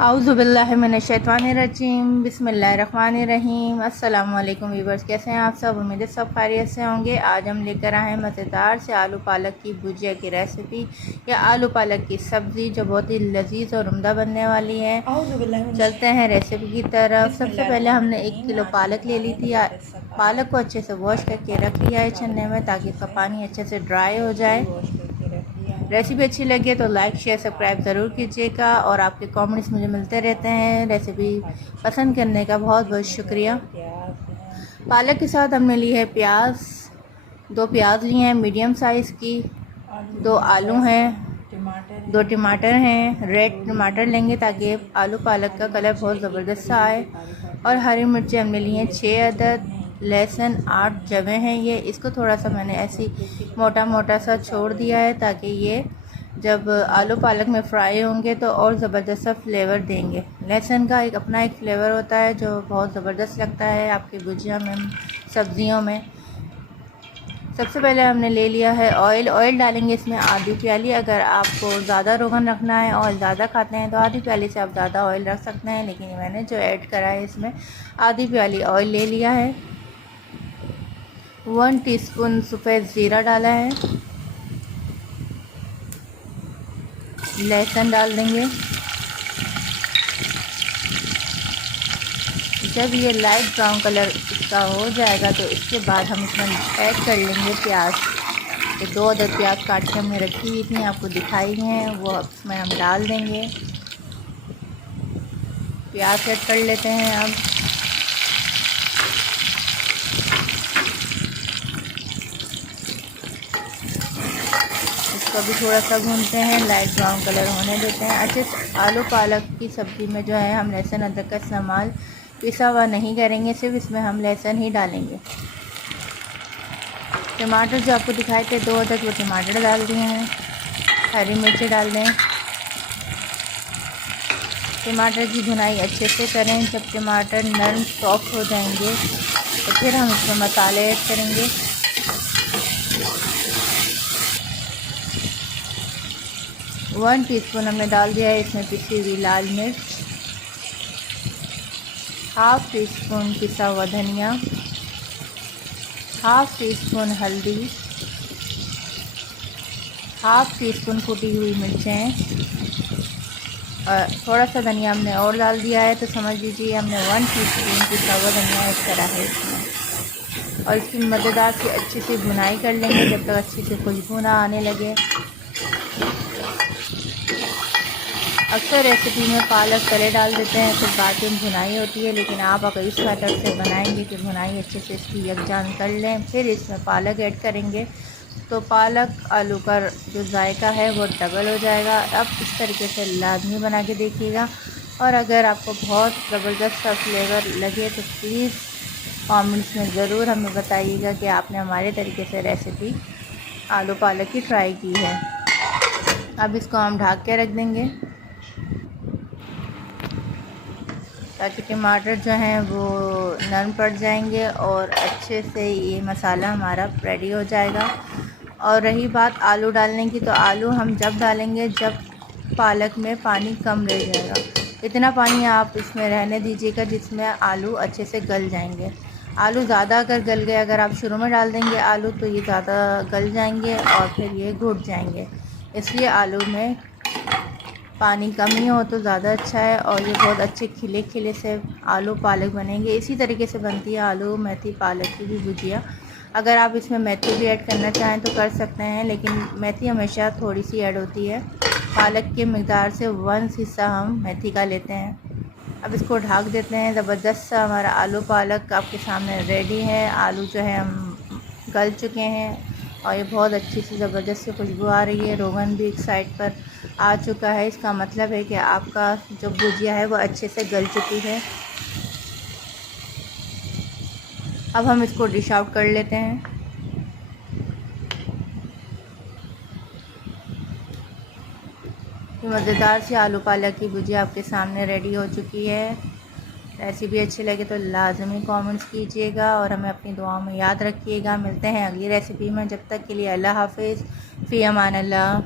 औज़ुबिल्लाहि मिनश्शैतानिर्रजीम बिस्मिल्लाहिर्रहमानिर्रहीम। अस्सलामु अलैकुम व्यूअर्स, कैसे हैं आप सब? उम्मीद है सब खैरियत से होंगे। आज हम लेकर आए हैं मज़ेदार से आलू पालक की भुजिया की रेसिपी या आलू पालक की सब्ज़ी, जो बहुत ही लजीज और उम्दा बनने वाली है। चलते हैं रेसिपी की तरफ। सबसे पहले हमने 1 किलो पालक ले ली थी। पालक को अच्छे से वॉश करके रख लिया है छन्ने में, ताकि इसका पानी अच्छे से ड्राई हो जाए। रेसिपी अच्छी लगे तो लाइक शेयर सब्सक्राइब ज़रूर कीजिएगा, और आपके कमेंट्स मुझे मिलते रहते हैं। रेसिपी पसंद करने का बहुत बहुत शुक्रिया। पालक के साथ हमने ली है प्याज, 2 प्याज लिए हैं मीडियम साइज़ की, 2 आलू हैं, 2 टमाटर हैं। रेड टमाटर लेंगे ताकि आलू पालक का कलर बहुत ज़बरदस्त सा आए। और हरी मिर्ची हमने ली हैं 6 अदद। लहसुन 8 जवे हैं ये। इसको थोड़ा सा मैंने ऐसी मोटा मोटा सा छोड़ दिया है, ताकि ये जब आलू पालक में फ्राई होंगे तो और ज़बरदस्त सा फ्लेवर देंगे। लहसुन का अपना एक फ्लेवर होता है जो बहुत ज़बरदस्त लगता है आपकी भुजिया में, सब्ज़ियों में। सबसे पहले हमने ले लिया है ऑयल डालेंगे इसमें आधी प्याली। अगर आपको ज़्यादा रोगन रखना है, ऑयल ज़्यादा खाते हैं, तो आधी प्याली से आप ज़्यादा ऑयल रख सकते हैं, लेकिन मैंने जो ऐड करा है इसमें आधी प्याली ऑयल ले लिया है। 1 टीस्पून सफ़ेद ज़ीरा डाला है। लहसुन डाल देंगे। जब ये लाइट ब्राउन कलर इसका हो जाएगा तो इसके बाद हम इसमें ऐड कर लेंगे प्याज। ये 2 अदद प्याज काट के हमने रखी हुई थी, आपको दिखाई हैं, वो इसमें हम डाल देंगे। प्याज ऐड कर लेते हैं अब। इसको भी थोड़ा सा भूनते हैं, लाइट ब्राउन कलर होने देते हैं अच्छे से। आलू पालक की सब्ज़ी में जो है हम लहसुन अदरक का इस्तेमाल पिसा हुआ नहीं करेंगे, सिर्फ इसमें हम लहसुन ही डालेंगे। टमाटर जो आपको दिखाए थे 2 अदद, वो टमाटर डाल दिए हैं। हरी मिर्ची डाल दें। टमाटर की भुनाई अच्छे से करें। जब टमाटर नरम सॉफ्ट हो जाएंगे तो फिर हम इसमें मसाले ऐड करेंगे। वन टीस्पून हमने डाल दिया है इसमें पिसी हुई लाल मिर्च, हाफ़ टी स्पून पिसा हुआ धनिया, हाफ़ टी स्पून हल्दी, हाफ़ टी स्पून कुटी हुई मिर्चें, और थोड़ा सा धनिया हमने और डाल दिया है, तो समझ लीजिए हमने 1 टीस्पून पिसा हुआ धनिया ऐड करा है इसमें। और इसकी मज़ेदार से अच्छी से भुनाई कर लेंगे जब तक अच्छी से खुशबू ना आने लगे। अक्सर रेसिपी में पालक तले डाल देते हैं, फिर बाद में भुनाई होती है, लेकिन आप अगर इस मेथड से बनाएंगे कि भुनाई अच्छे से इसकी यकजान कर लें, फिर इसमें पालक ऐड करेंगे, तो पालक आलू का जो जायका है वो डबल हो जाएगा। अब इस तरीके से लाजमी बना के देखिएगा, और अगर आपको बहुत ज़बरदस्त सा फ्लेवर लगे तो प्लीज़ कमेंट्स में ज़रूर हमें बताइएगा कि आपने हमारे तरीके से रेसिपी आलू पालक की ट्राई की है। अब इसको हम ढक के रख देंगे ताकि टमाटर जो हैं वो नरम पड़ जाएंगे और अच्छे से ये मसाला हमारा रेडी हो जाएगा। और रही बात आलू डालने की, तो आलू हम जब डालेंगे जब पालक में पानी कम रह जाएगा। इतना पानी आप इसमें रहने दीजिएगा जिसमें आलू अच्छे से गल जाएंगे। आलू ज़्यादा अगर गल गए, अगर आप शुरू में डाल देंगे आलू, तो ये ज़्यादा गल जाएंगे और फिर ये घुट जाएंगे। इसलिए आलू में पानी कम ही हो तो ज़्यादा अच्छा है, और ये बहुत अच्छे खिले खिले से आलू पालक बनेंगे। इसी तरीके से बनती है आलू मेथी पालक की भी भुजिया। अगर आप इसमें मेथी भी ऐड करना चाहें तो कर सकते हैं, लेकिन मेथी हमेशा थोड़ी सी ऐड होती है। पालक के मिक़दार से 1 हिस्सा हम मेथी का लेते हैं। अब इसको ढक देते हैं। ज़बरदस्त सा हमारा आलू पालक आपके सामने रेडी है। आलू जो है हम गल चुके हैं और ये बहुत अच्छी सी ज़बरदस्त सी खुशबू आ रही है। रोगन भी एक साइड पर आ चुका है, इसका मतलब है कि आपका जो भुजिया है वो अच्छे से गल चुकी है। अब हम इसको डिश आउट कर लेते हैं। ये मज़ेदार सी आलू पालक की भुजिया आपके सामने रेडी हो चुकी है। रेसिपी अच्छी लगे तो लाजमी कमेंट्स कीजिएगा, और हमें अपनी दुआओं में याद रखिएगा। मिलते हैं अगली रेसिपी में, जब तक के लिए अल्लाह हाफ़िज़, फ़ी अमान अल्लाह।